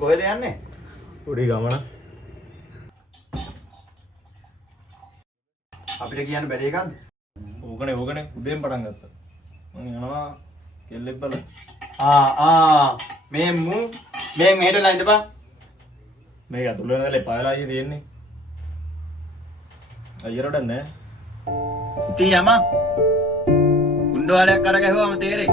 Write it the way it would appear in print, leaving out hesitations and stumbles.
කොහෙද යන්නේ? උඩි ගමන. අපිට කියන්න බැරි එකක්ද? ඕකනේ උදේන් පටන් ගත්තා. මම යනවා කෙල්ලෙක් බල. මේ මෙහෙට වෙලා ඉඳපන්. මේක අතුල වෙනදලා පායලා අයියේ තියෙන්නේ. අයියරට නෑ. ඉතින් යම. කුණ්ඩෝලයක් අර ගැහුවම තේරෙයි.